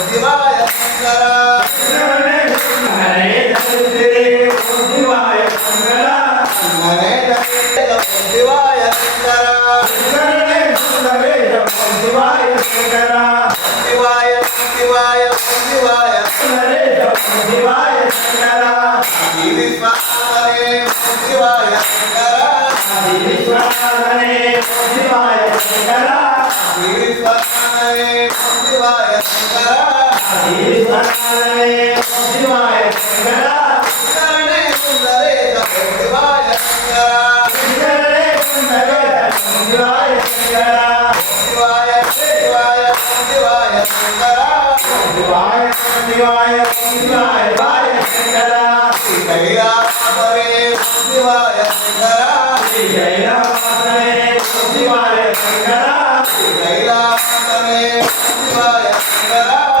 శివాయ శంకర హరే శివాయ శంకర హరే శివాయ శంకర శివాయ శంకర శివాయ శివాయ శివాయ హరే శివాయ శంకర విశ్వాసనే శివాయ శంకర విశ్వాసనే శివాయ శంకర విశ్వాసనే శివాయ శంకర విశ్వాసనే శివాయ శంకర శరణే సుందరేశ శివాయ శంకర శరణే సుందరేశ శివాయ శంకర శివాయ శివాయ శివాయ శంకర శివాయ శివాయ శివాయ శంకర శ్రీ కైలాసపరే శివాయ శంకర శ్రీ కైలాస